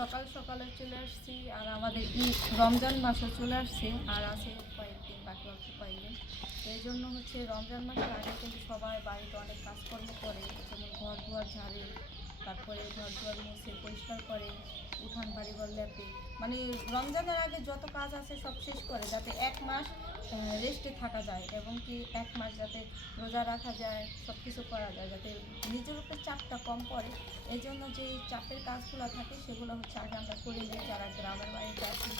সকাল সকালে চলে আসছি আর আমাদের ঈদ, রমজান মাসে চলে আসছে আর আছে কয়েকদিন বাকি অল্প কয়েকদিন। এই জন্য হচ্ছে রমজান মাসের আগে কিন্তু সবাই বাড়িতে অনেক কাজকর্ম করে, যেমন ঘর দুয়ার ঝাড়ে, তারপরে ঘর দুয়ার মুছে পরিষ্কার করে, উঠান বাড়ি ঘর লেপে। মানে রমজানের আগে যত কাজ আছে সব শেষ করে, যাতে এক মাস রেস্টে থাকা যায় এবং কি এক মাস যাতে রোজা রাখা যায় সব কিছু করা যায়, যাতে নিজের উপর চাপটা কম পড়ে। এই জন্য যে চাপের কাজগুলো থাকে, সেগুলো হচ্ছে আগে আমরা করে নিই, যারা গ্রামের বাড়িতে আছি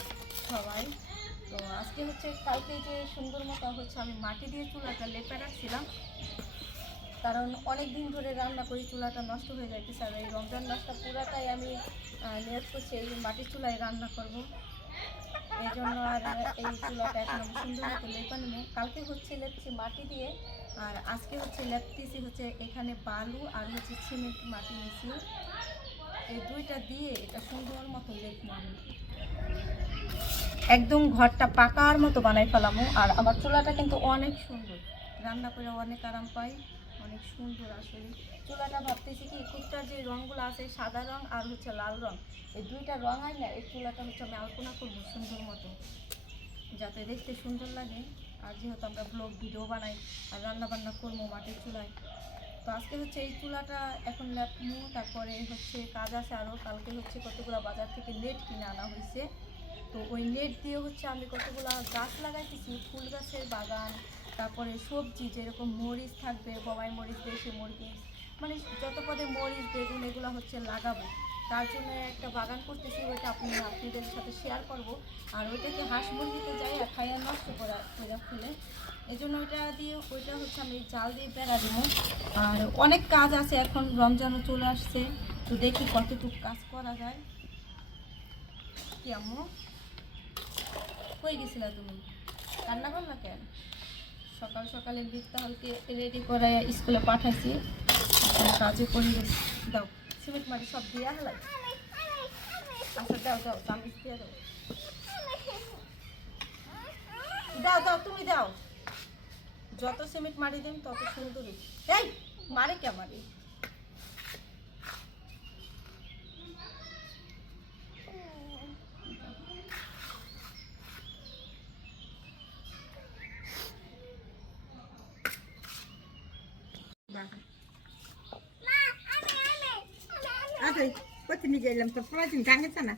সবাই। তো আজকে হচ্ছে কালকে যে সুন্দর মতো হচ্ছে আমি মাটি দিয়ে চুলাটা লেপে রাখছিলাম। কারণ অনেক দিন ধরে রান্না করি, চুলাটা নষ্ট হয়ে যাইতেছে আর এই রমজান মাসটা পুরাটাই আমি নিয়োগ করছি, এই মাটির চুলায় রান্না করব। এই জন্য আর এই চুলাটা এখন সুন্দর মতো কালকে হচ্ছে লেপছি মাটি দিয়ে, আর আজকে হচ্ছে লেপতেছি হচ্ছে এখানে বালু আর হচ্ছে সিমেন্ট মাটি নিয়েছি। এই দুইটা দিয়ে এটা সুন্দর মতো লেপবো আমি। একদম ঘরটা পাকার মতো বানাই ফেলামো, আর আমার চুলাটা কিন্তু অনেক সুন্দর। রান্না করে অনেক আরাম পাই। অনেক সুন্দর আসলে। চুলাটা ভাবতেছি কি কুকটার যে রঙগুলো আছে, সাদা রং আর হচ্ছে লাল রং, এই দুইটা রং হয় না এই চুলাটা হচ্ছে আমি আলপনা করব সুন্দর মতো। যাতে দেখতে সুন্দর লাগে। আর যেহেতু আমরা ব্লগ ভিডিও বানাই আর রান্না বান্না করব মাটির চুলায়, তো আজকে হচ্ছে এই চুলাটা এখন ল্যাপমু তারপরে হচ্ছে কাজ আছে আরও কালকে হচ্ছে কতগুলো বাজার থেকে নেট কিনে আনা হয়েছে। তো ওই নেট দিয়ে হচ্ছে আমি কতগুলো গাছ লাগাইতেছি, ফুল গাছের বাগান তারপরে সবজি যেরকম মরিচ থাকবে ববাই মরিচ, দেশি মরিচ মানে যত পদে মরিচ, বেগুন এগুলো হচ্ছে লাগাবো। তার জন্য একটা বাগান করতেছি, ওইটা আপনি, আপনাদের সাথে শেয়ার করব। আর ওইটাকে হাঁস মুরগিতে যাই আর খাইয়া নষ্ট করা, করে ফেলে। এই জন্য ওইটা দিয়ে, ওইটা হচ্ছে আমি জাল দিয়ে বেড়া দেবো। আর অনেক কাজ আছে, এখন রমজানও চলে আসছে। তো দেখি কতটুকু কাজ করা যায়। কি আম্মু? কই গেছিলা তুমি? রান্না করলা কেন? সকাল সকালে বৃত্তাহলকে রেডি করে স্কুলে পাঠাইছি। কাজে করি দাও সিমেন্ট মাটি সব দিয়ে হেলাই। আচ্ছা দাও দাও দাম দিয়ে দাও। দাও দাও, তুমি দাও। যত সিমেন্ট মারি দেন তত সুন্দর। এই, মারে কে মারি আরে নিয়ে গেলাম তো প্রয়োজন গাঙ্গেছে না?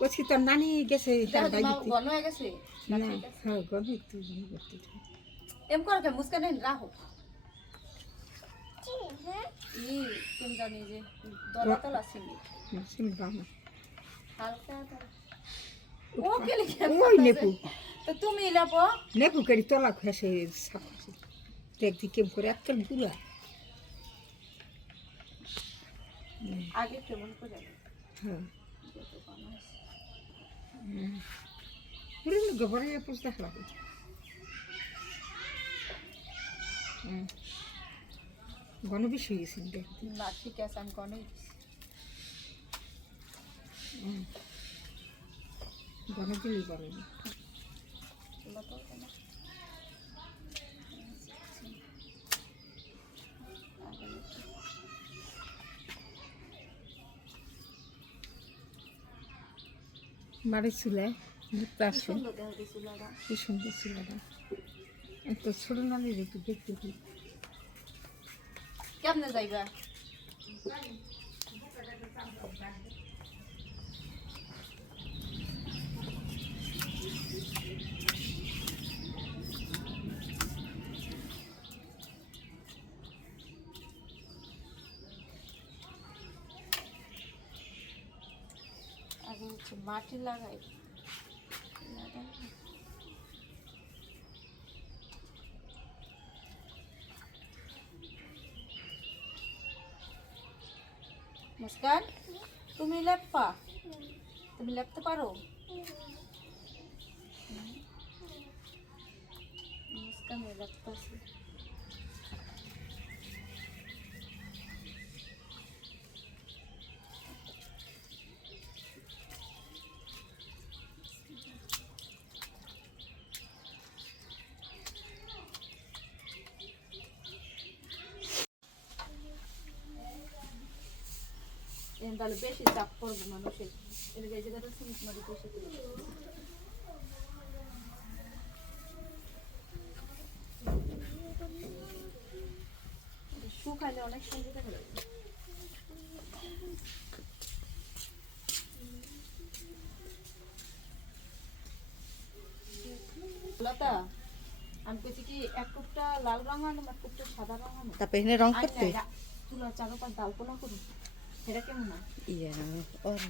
বলছি তোর নানি গেছে তার দেখো হয়ে গেছে? না হ্যাঁ একটু। এম করো কে মুস্কান রাখো। ই তুমি জানি যে দলা তলা সিঙ্গি হুম, শুনি হালকা ও কে লিখে ওই নেপু। তো তুমি লাপো। নেপু করি তলা খেসে সাপ দেখছি কেম করে একদম বুড়া আগে কেমন করে হ্যাঁ। গোবরে পুষ দেখলা ঘন বেশি হয়েছে না ঠিক আছে আমি কনেই দিছি ঘন দিলেই বলে না তুলো তো কেন? বাড়ি চুলায় মুক্ত আসে কি সুন্দর চুলাটা। এত ছোট নালি একটু দেখতে কেমনে জায়গা আগে হচ্ছে মাটি লাগাই। মুস্কান তুমি লেপা তুমি লেপতে পারো? মুস্কান লেপতেছে তাহলে বেশি চাপ পড়বে মানুষের অনেক লতা আমি বলছি কি এক কোপটা লাল রং আনো এক কোপটা সাদা রং আনো। তারপরে এখানে রং করতে? তুলা চারো পাঁচ ডালপোনা করুন। এটা কেমন ইয়ে ওর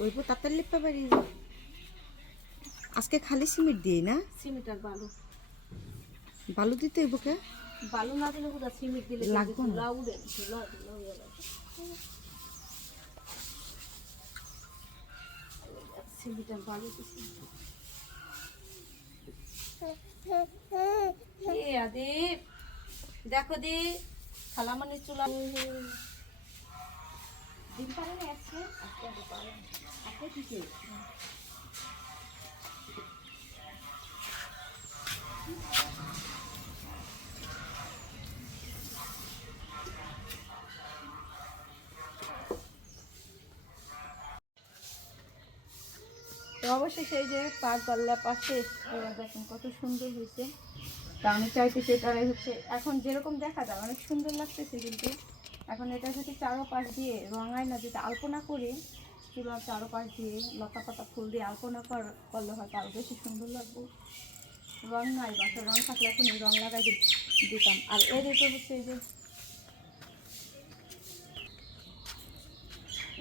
ওই আজকে খালি সিমেন্ট দিই না সিমেন্ট আর বালু বালু দিতে হইব কে বালু না দিলে কোথাও সিমেন্ট দিলে লাগবে না। উড়ে সিমেন্ট আর বালু দিছি আদি দেখো দি খালামানি চুলা। ডিম পারে আজকে আজকে পারে। আজকে অবশ্যই সেই যে পাক পাল্লা পাশে দেখেন কত সুন্দর হয়েছে। তা আমি চাইতেছি এটা হচ্ছে, এখন যেরকম দেখা যায়, অনেক সুন্দর লাগতেছে কিন্তু। এখন এটা যদি চারো পাশ দিয়ে রঙায় না যদি আলপনা করে চুলার চারো পাশ দিয়ে লতা পাতা ফুল দিয়ে আলপনা কর- করলে হয়তো আরও বেশি সুন্দর লাগবে। রং নাই বাসা রং থাকলে এখন এই রং লাগাই দিতাম। আর এর এটা হচ্ছে এই যে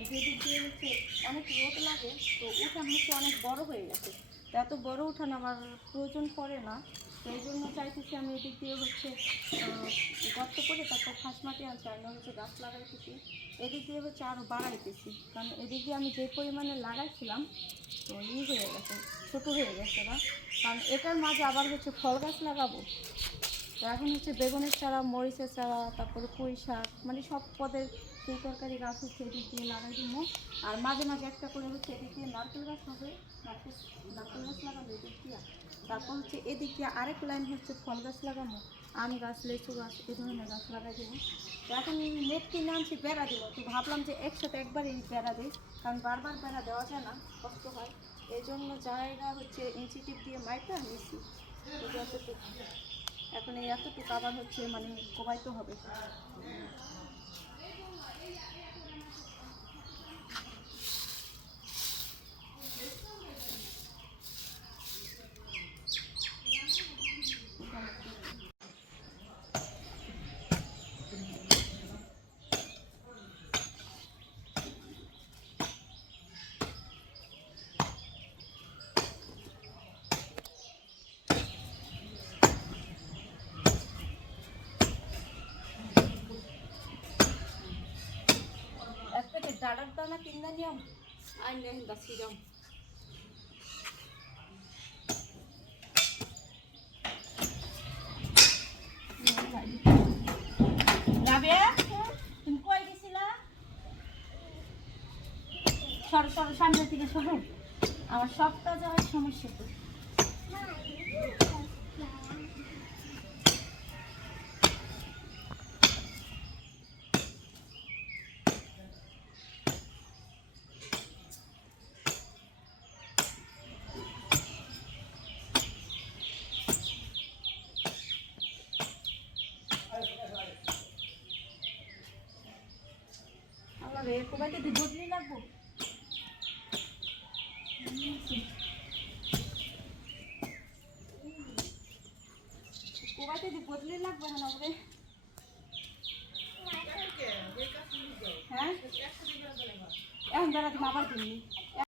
যেদিক দিয়ে হচ্ছে অনেক রোদ লাগে, তো উঠান হচ্ছে অনেক বড় হয়ে গেছে। এত বড় উঠান আমার প্রয়োজন পড়ে না। তো জন্য চাইতেছি আমি এদিক দিয়ে হচ্ছে গর্ত করে তারপর ফাঁস মাটি আনছি আর হচ্ছে গাছ লাগাইতেছি। এদিক দিয়ে হচ্ছে আরও বাড়াইতেছি। কারণ এদিক দিয়ে আমি যে পরিমাণে লাগাইছিলাম, তো ই হয়ে গেছে, ছোটো হয়ে গেছে না। কারণ এটার মাঝে আবার হচ্ছে ফল গাছ লাগাবো। তো এখন হচ্ছে বেগুনের চারা, মরিচের চারা, তারপরে পুঁই শাক মানে সব পদের সেই তরকারি গাছ হচ্ছে এদিক দিয়ে লাগাই দিব। আর মাঝে মাঝে একটা করে হচ্ছে এদিক দিয়ে নারকেল গাছ হবে, নারকেল নারকেল গাছ লাগাবো এদিক দিয়ে। তারপর হচ্ছে এদিক দিয়ে আরেক লাইন হচ্ছে ফল গাছ লাগাবো, আম গাছ, লেচু গাছ, এই ধরনের গাছ লাগাই দেবো। তো এখন নেট কিনে আনছি, বেড়া দিব। তো ভাবলাম যে একসাথে একবারই বেড়া দিই, কারণ বারবার বেড়া দেওয়া যায় না, কষ্ট হয়। এই জন্য জায়গা হচ্ছে ইঞ্চি টিপ দিয়ে মাইটা নিচ্ছি এই যে এতটুকু এখন এই এতটুকু আবার হচ্ছে মানে কোবাইতে হবে। ডাটার দানা কিনা নিয়ম আইনে গাছি যাম রাবিয়া তুমি কই গেছিলা সরো সরো সামনে থেকে সরো আমার সব কাজ হয় সমস্যা তো আমার রে কোবাইতে দি বদলি লাগবো। কোবাইতে দি বদলি লাগবে না রে হ্যাঁ? এখন দাঁড়াতে আবার দিননি